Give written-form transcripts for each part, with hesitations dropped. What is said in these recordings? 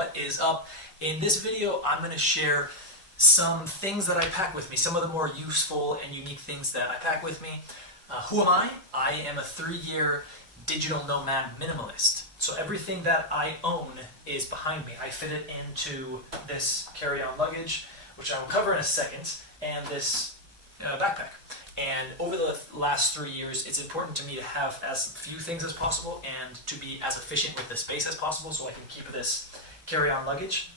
What is up? In this video, I'm going to share some things that I pack with me, some of the more useful and unique things that I pack with me. Who am I? I am a 3-year digital nomad minimalist. So everything that I own is behind me. I fit it into this carry-on luggage, which I will cover in a second, and this backpack. And over the last 3 years, it's important to me to have as few things as possible and to be as efficient with the space as possible so I can keep this carry-on luggage.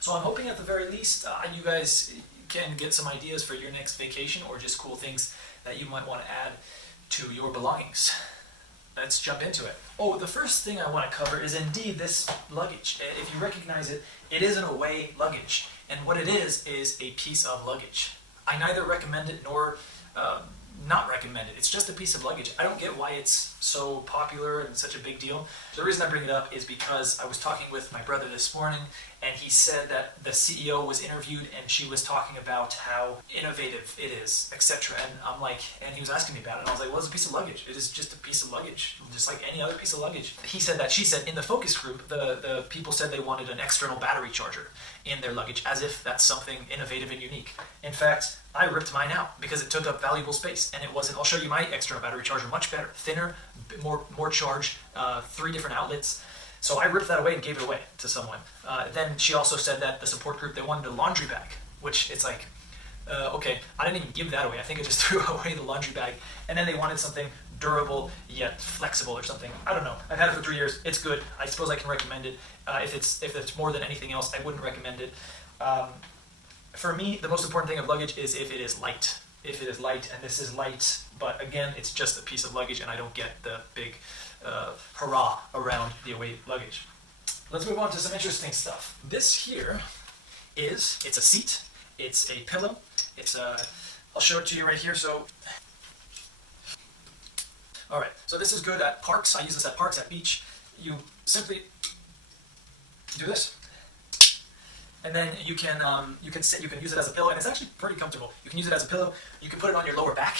So I'm hoping at the very least you guys can get some ideas for your next vacation or just cool things that you might want to add to your belongings. Let's jump into it. Oh, the first thing I want to cover is indeed this luggage. If you recognize it, it is an away luggage. And what it is a piece of luggage. I neither recommend it nor not recommend it. It's just a piece of luggage. I don't get why it's so popular and such a big deal. The reason I bring it up is because I was talking with my brother this morning and he said that the CEO was interviewed and she was talking about how innovative it is, etc. And I'm like, and he was asking me about it and I was like, well, it's a piece of luggage. It is just a piece of luggage, just like any other piece of luggage. He said that, she said, in the focus group, the people said they wanted an external battery charger in their luggage, as if that's something innovative and unique. In fact, I ripped mine out because it took up valuable space, and it wasn't. I'll show you my external battery charger, much better, thinner, more charge, 3 different outlets. So I ripped that away and gave it away to someone. Then she also said that the support group, they wanted a laundry bag, which it's like, okay, I didn't even give that away. I think I just threw away the laundry bag. And then they wanted something durable yet flexible or something. I don't know. I've had it for 3 years. It's good. I suppose I can recommend it. If it's more than anything else, I wouldn't recommend it. For me, the most important thing of luggage is if it is light. If it is light, and this is light, but again, it's just a piece of luggage and I don't get the big hurrah around the away luggage. Let's move on to some interesting stuff. This here it's a seat, it's a pillow, I'll show it to you right here. So, alright, so this is good at parks. I use this at parks, at beach. You simply do this. And then you can use it as a pillow, and it's actually pretty comfortable. You can use it as a pillow. You can put it on your lower back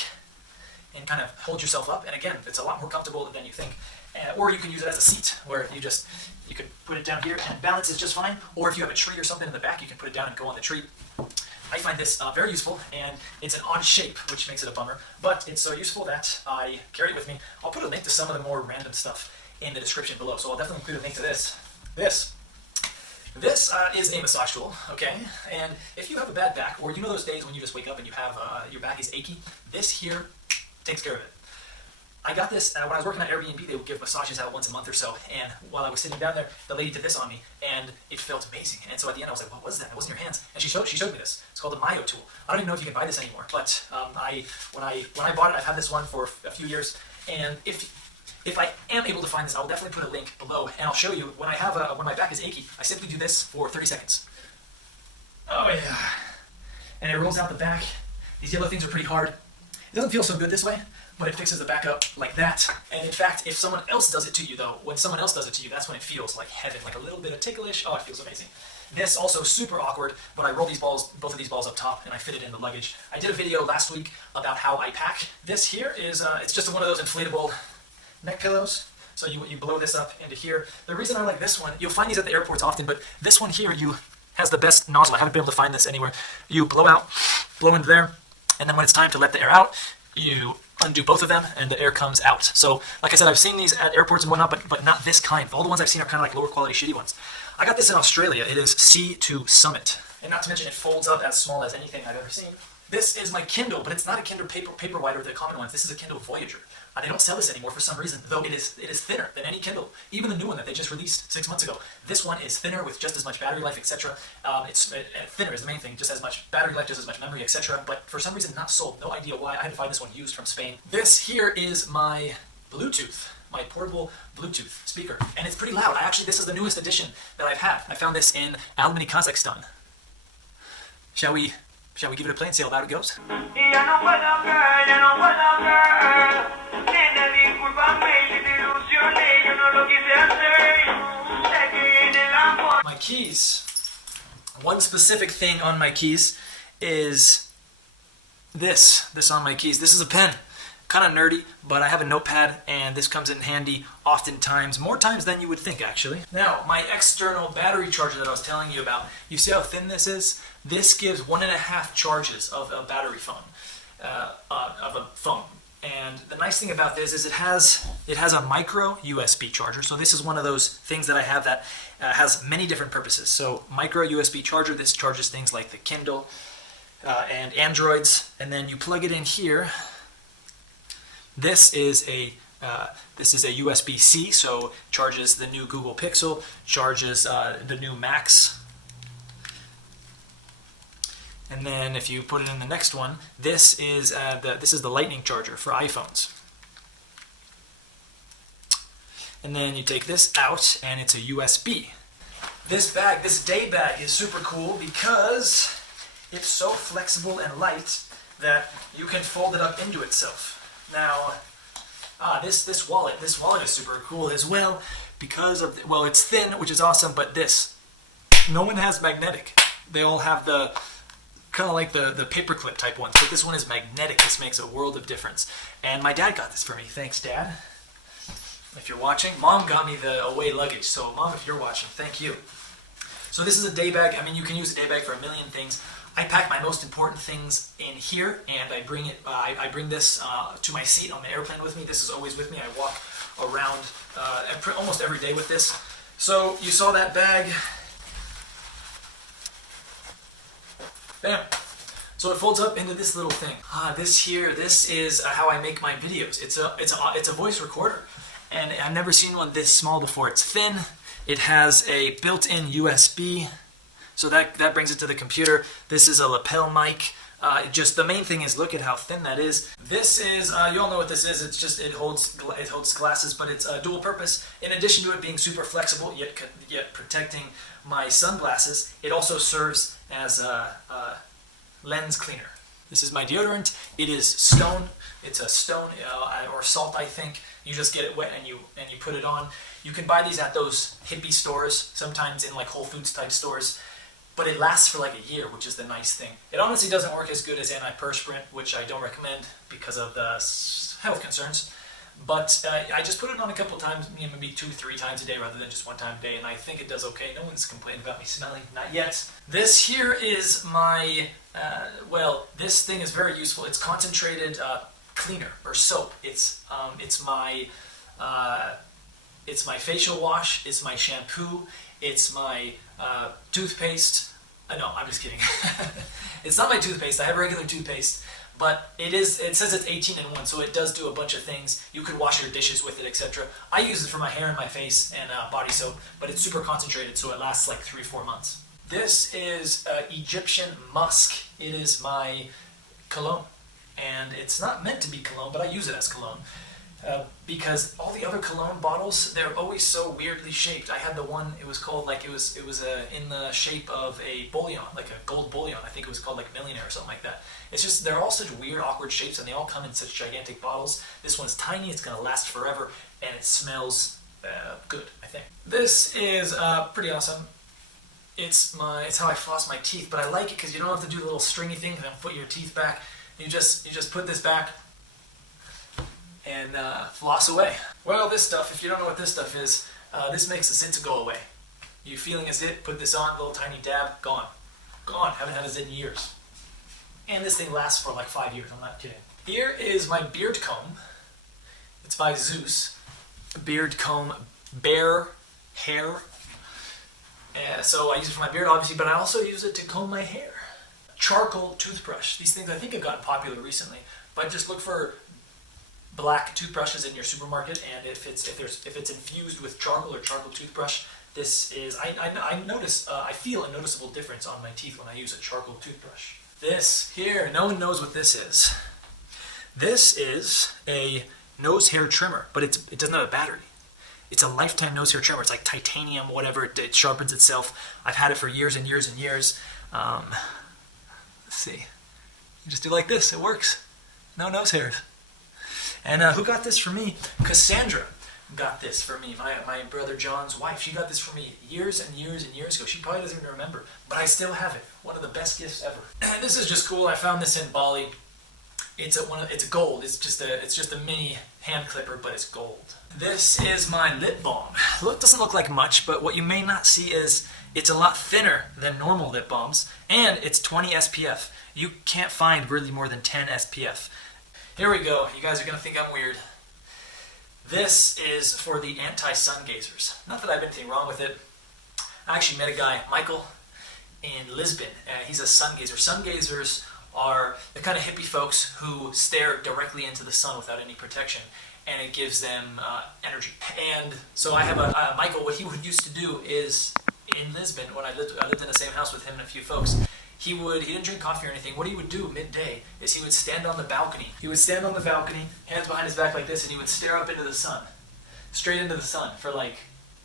and kind of hold yourself up. And again, it's a lot more comfortable than you think. Or you can use it as a seat, where you can put it down here and balance is just fine. Or if you have a tree or something in the back, you can put it down and go on the tree. I find this very useful, and it's an odd shape, which makes it a bummer. But it's so useful that I carry it with me. I'll put a link to some of the more random stuff in the description below. So I'll definitely include a link to this. This is a massage tool, okay? And if you have a bad back, or you know those days when you just wake up and you have your back is achy, this here takes care of it. I got this when I was working at AIRBNB. They would give massages out once a month or so, and while I was sitting down there, the lady did this on me, and it felt amazing. And so at the end, I was like, "What was that? It wasn't your hands." And she showed me this. It's called the Mayo tool. I don't even know if you can buy this anymore, but when I bought it, I've had this one for a few years, and if I am able to find this, I'll definitely put a link below, and I'll show you when when my back is achy, I simply do this for 30 seconds. Oh yeah. And it rolls out the back. These yellow things are pretty hard. It doesn't feel so good this way, but it fixes the back up like that. And in fact, if someone else does it to you though, when someone else does it to you, that's when it feels like heaven, like a little bit of ticklish. Oh, it feels amazing. This also super awkward, but I roll both of these balls up top, and I fit it in the luggage. I did a video last week about how I pack. This here is, it's just one of those inflatable neck pillows. So you blow this up into here. The reason I like this one, you'll find these at the airports often, but this one here has the best nozzle. I haven't been able to find this anywhere. You blow out, blow into there, and then when it's time to let the air out, you undo both of them and the air comes out. So like I said, I've seen these at airports and whatnot, but not this kind. All the ones I've seen are kind of like lower quality shitty ones. I got this in Australia. It is Sea to Summit. And not to mention it folds up as small as anything I've ever seen. This is my Kindle, but it's not a Kindle Paperwhite or the common ones. This is a Kindle Voyager. They don't sell this anymore for some reason, though it is thinner than any Kindle. Even the new one that they just released 6 months ago. This one is thinner with just as much battery life, etc. Thinner is the main thing, just as much battery life, just as much memory, etc. But for some reason not sold. No idea why. I had to find this one used from Spain. This here is my Bluetooth, my portable Bluetooth speaker, and it's pretty loud. This is the newest edition that I've had. I found this in Almaty, Kazakhstan. Shall we give it a play and see how loud it goes? My keys. One specific thing on my keys is this on my keys. This is a pen. kind of nerdy, but I have a notepad, and this comes in handy oftentimes, more times than you would think actually. Now, my external battery charger that I was telling you about, you see how thin this is? This gives 1.5 charges of a battery phone, of a phone. And the nice thing about this is it has a micro USB charger. So this is one of those things that I have that has many different purposes. So micro USB charger, this charges things like the Kindle and Androids. And then you plug it in here. This is a USB-C, so charges the new Google Pixel, charges the new Macs. And then if you put it in the next one, this is the lightning charger for iPhones. And then you take this out, and it's a USB. This bag, this day bag, is super cool because it's so flexible and light that you can fold it up into itself. Now, this wallet is super cool as well because of well, it's thin, which is awesome, but no one has magnetic. They all have the kind of like the paperclip type ones, but this one is magnetic. This makes a world of difference. And my dad got this for me. Thanks, Dad. If you're watching, Mom got me the away luggage. So, Mom, if you're watching, thank you. So this is a day bag. I mean, you can use a day bag for a million things. I pack my most important things in here, and I bring it. I bring this to my seat on the airplane with me. This is always with me. I walk around almost every day with this. So you saw that bag. Bam. So it folds up into this little thing. This is how I make my videos. It's a voice recorder, and I've never seen one this small before. It's thin. It has a built-in USB, so that brings it to the computer. This is a lapel mic. Just the main thing is look at how thin that is. This is you all know what this is. It's just it holds glasses, but it's dual purpose. In addition to it being super flexible yet protecting my sunglasses, it also serves as a lens cleaner. This is my deodorant. It is stone. It's a stone or salt, I think. You just get it wet and you put it on. You can buy these at those hippie stores, sometimes in like Whole Foods type stores. But it lasts for like a year, which is the nice thing. It honestly doesn't work as good as antiperspirant, which I don't recommend because of the health concerns. But I just put it on a couple times, maybe 2-3 times a day rather than just one time a day, and I think it does okay. No one's complained about me smelling, not yet. This here is my, this thing is very useful. It's concentrated cleaner or soap. It's my facial wash. It's my shampoo. It's my toothpaste. No, I'm just kidding. It's not my toothpaste. I have regular toothpaste. But it says it's 18 in 1, so it does do a bunch of things. You can wash your dishes with it, etc. I use it for my hair and my face and body soap, but it's super concentrated, so it lasts like 3-4 months. This is Egyptian musk. It is my cologne. And it's not meant to be cologne, but I use it as cologne. Because all the other cologne bottles, they're always so weirdly shaped. I had the one, it was called like, it was in the shape of a bullion, like a gold bullion. I think it was called like Millionaire or something like that. It's just, they're all such weird, awkward shapes, and they all come in such gigantic bottles. This one's tiny, it's gonna last forever, and it smells good, I think. This is pretty awesome. It's how I floss my teeth, but I like it because you don't have to do little stringy things and put your teeth back. You just put this back and floss away. Well, this stuff, if you don't know what this stuff is, this makes the zit go away. You feeling a zit, put this on, little tiny dab, gone. Gone, haven't had a zit in years. And this thing lasts for like 5 years, I'm not kidding. Here is my beard comb. It's by Zeus. Beard comb, bare hair. So I use it for my beard, obviously, but I also use it to comb my hair. Charcoal toothbrush. These things I think have gotten popular recently, but just look for black toothbrushes in your supermarket, and if it's infused with charcoal or charcoal toothbrush, this is I feel a noticeable difference on my teeth when I use a charcoal toothbrush. This here, no one knows what this is. This is a nose hair trimmer, but it doesn't have a battery. It's a lifetime nose hair trimmer. It's like titanium, whatever. It sharpens itself. I've had it for years and years and years. Let's see. You just do like this. It works. No nose hairs. And who got this for me? Cassandra got this for me. My brother John's wife. She got this for me years and years and years ago. She probably doesn't even remember, but I still have it. One of the best gifts ever. And this is just cool. I found this in Bali. It's it's gold. It's just a mini hand clipper, but it's gold. This is my lip balm. Look, doesn't look like much, but what you may not see is it's a lot thinner than normal lip balms, and it's 20 SPF. You can't find really more than 10 SPF. Here we go. You guys are gonna think I'm weird. This is for the anti-sun gazers. Not that I have anything wrong with it. I actually met a guy, Michael, in Lisbon. He's a sun gazer. Sun gazers are the kind of hippie folks who stare directly into the sun without any protection, and it gives them energy. And so I have a Michael. What he would used to do is in Lisbon, when I lived in the same house with him and a few folks. He didn't drink coffee or anything. What he would do midday is he would stand on the balcony. He would stand on the balcony, hands behind his back like this, and he would stare up into the sun, straight into the sun for like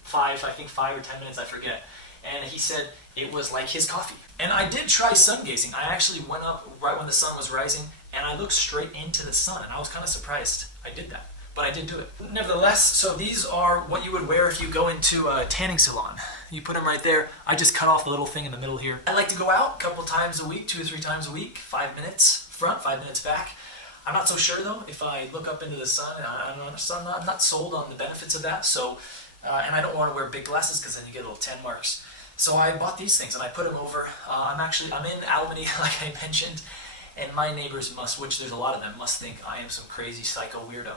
5 or 10 minutes, I forget. And he said it was like his coffee. And I did try sun gazing. I actually went up right when the sun was rising, and I looked straight into the sun, and I was kind of surprised I did that. But I did do it. Nevertheless, so these are what you would wear if you go into a tanning salon. You put them right there. I just cut off the little thing in the middle here. I like to go out a couple times a week, 2 or 3 times a week, 5 minutes front, 5 minutes back. I'm not so sure though if I look up into the sun, and I'm not sold on the benefits of that. So, and I don't want to wear big glasses because then you get little tan marks. So I bought these things and I put them over. I'm in Albany, like I mentioned, and my neighbors which there's a lot of them, must think I am some crazy psycho weirdo.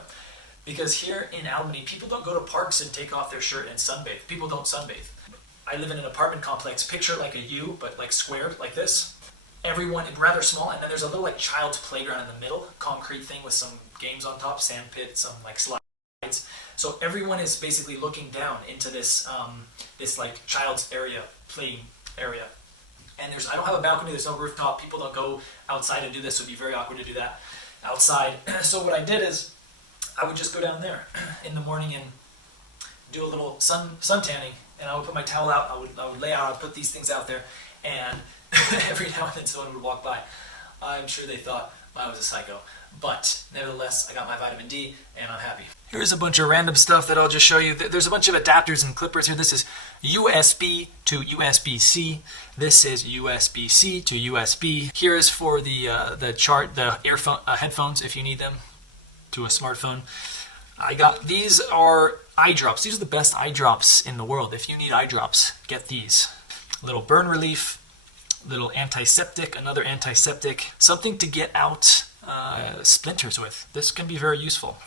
Because here in Albany, people don't go to parks and take off their shirt and sunbathe. People don't sunbathe. I live in an apartment complex. Picture like a U, but like squared, like this. Everyone, rather small, and then there's a little like child's playground in the middle, concrete thing with some games on top, sand pit, some like slides. So everyone is basically looking down into this this like child's area, playing area. And I don't have a balcony, there's no rooftop. People don't go outside and do this. It would be very awkward to do that outside. So what I did is, I would just go down there in the morning and do a little sun tanning, and I would put my towel out, I would lay out, I'd put these things out there, and every now and then someone would walk by. I'm sure they thought I was a psycho, but nevertheless, I got my vitamin D, and I'm happy. Here's a bunch of random stuff that I'll just show you. There's a bunch of adapters and clippers here. This is USB to USB-C. This is USB-C to USB. Here is for the headphones if you need them, to a smartphone. These are eye drops. These are the best eye drops in the world. If you need eye drops, get these. Little burn relief, little antiseptic, another antiseptic, something to get out splinters with. This can be very useful.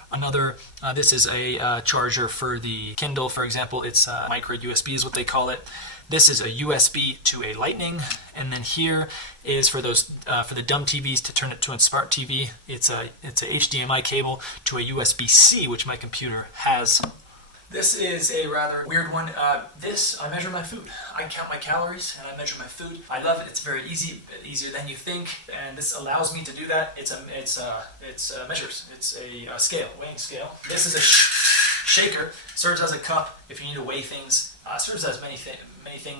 This is a charger for the Kindle, for example. It's micro USB is what they call it. This is a USB to a Lightning, and then here is for those for the dumb TVs to turn it to a smart TV. It's a HDMI cable to a USB-C, which my computer has. This is a rather weird one. I measure my food. I count my calories and I measure my food. I love it. It's very easy, easier than you think, and this allows me to do that. It's measures. It's a scale, weighing scale. This is a shaker. Serves as a cup if you need to weigh things. Serves as many things.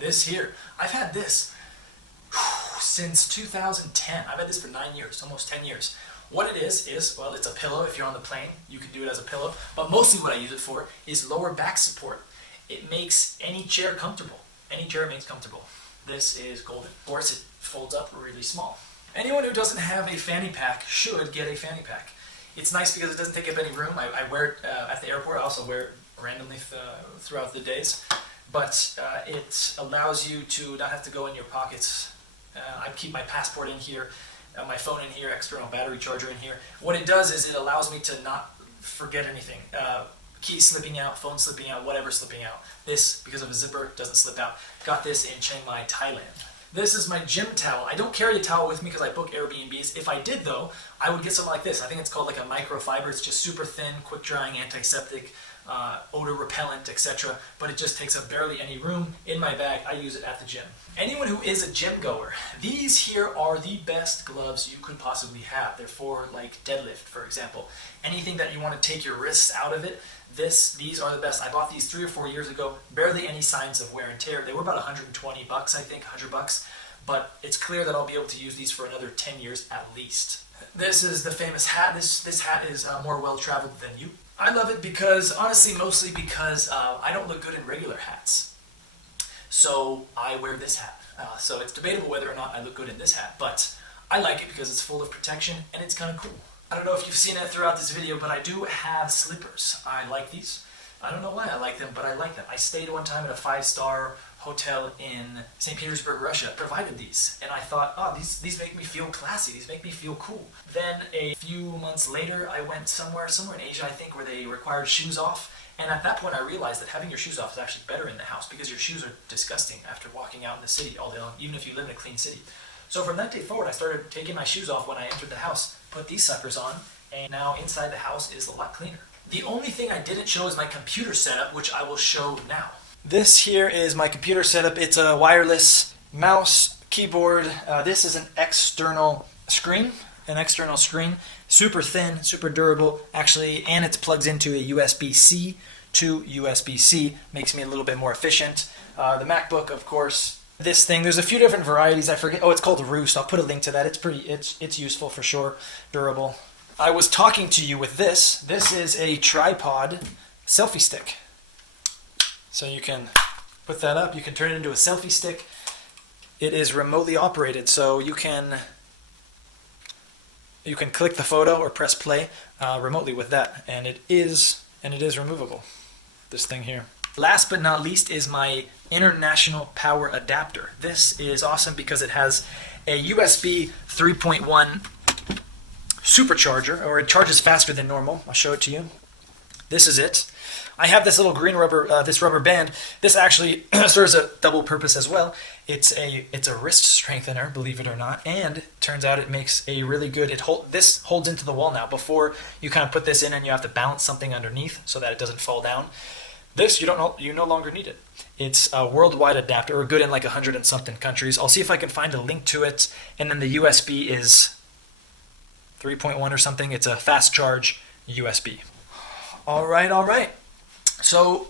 This here, I've had this since 2010. I've had this for 9 years, almost 10 years. What it is, well, it's a pillow. If you're on the plane, you can do it as a pillow. But mostly what I use it for is lower back support. It makes any chair comfortable. Any chair makes comfortable. This is golden. Of course, it folds up really small. Anyone who doesn't have a fanny pack should get a fanny pack. It's nice because it doesn't take up any room. I wear it at the airport. I also wear it randomly throughout the days. But it allows you to not have to go in your pockets. I keep my passport in here, my phone in here, external battery charger in here. What it does is it allows me to not forget anything. Keys slipping out, phone slipping out, whatever slipping out. This, because of a zipper, doesn't slip out. Got this in Chiang Mai, Thailand. This is my gym towel. I don't carry a towel with me because I book AIRBNBs. If I did though, I would get something like this. I think it's called like a microfiber. It's just super thin, quick drying, antiseptic, odor repellent, etc. But it just takes up barely any room in my bag. I use it at the gym. Anyone who is a gym goer, these here are the best gloves you could possibly have. They're for like deadlift, for example. Anything that you want to take your wrists out of it, these are the best. I bought these 3 or 4 years ago. Barely any signs of wear and tear. They were about 120 bucks, I think, 100 bucks. But it's clear that I'll be able to use these for another 10 years at least. This is the famous hat. This hat is more well-traveled than you. I love it because, honestly, mostly because I don't look good in regular hats. So I wear this hat. So it's debatable whether or not I look good in this hat, but I like it because it's full of protection and it's kind of cool. I don't know if you've seen it throughout this video, but I do have slippers. I like these. I don't know why I like them, but I like them. I stayed one time at a 5-star hotel in St. Petersburg, Russia, provided these. And I thought, oh, these make me feel classy. These make me feel cool. Then a few months later, I went somewhere in Asia, I think, where they required shoes off. And at that point, I realized that having your shoes off is actually better in the house because your shoes are disgusting after walking out in the city all day long, even if you live in a clean city. So from that day forward, I started taking my shoes off when I entered the house, put these suckers on, and now inside the house is a lot cleaner. The only thing I didn't show is my computer setup, which I will show now. This here is my computer setup. It's a wireless mouse, keyboard. This is an external screen. Super thin, super durable, actually, and it plugs into a USB-C to USB-C. Makes me a little bit more efficient. The MacBook, of course. This thing, there's a few different varieties. I forget. Oh, it's called Roost. I'll put a link to that. It's useful for sure. Durable. I was talking to you with this. This is a tripod selfie stick. So you can put that up. You can turn it into a selfie stick. It is remotely operated, so you can click the photo or press play remotely with that, and it is removable. This thing here. Last but not least is my international power adapter. This is awesome because it has a USB 3.1 supercharger, or it charges faster than normal. I'll show it to you. This is it. I have this little green rubber, this rubber band. This actually serves a double purpose as well. It's a wrist strengthener, believe it or not, and it turns out it makes a really good. This holds into the wall now. Before you kind of put this in and you have to balance something underneath so that it doesn't fall down. This you no longer need it. It's a worldwide adapter, or good in like 100 and something countries. I'll see if I can find a link to it. And then the USB is 3.1 or something. It's a fast charge USB. All right. So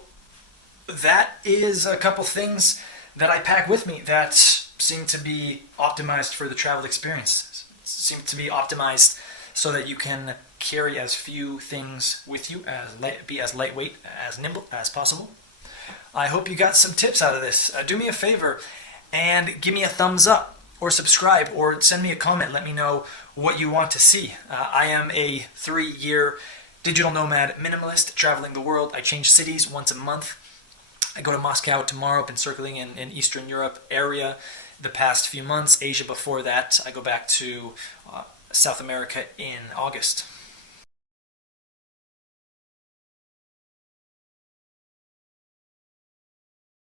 that is a couple things that I pack with me that seem to be optimized for the travel experience. Seem to be optimized so that you can carry as few things with you, be as lightweight, as nimble as possible. I hope you got some tips out of this. Do me a favor and give me a thumbs up, or subscribe, or send me a comment. Let me know what you want to see. I am a 3-year digital nomad minimalist traveling the world. I change cities once a month. I go to Moscow tomorrow. I've been circling in Eastern Europe area the past few months. Asia before that. I go back to South America in August.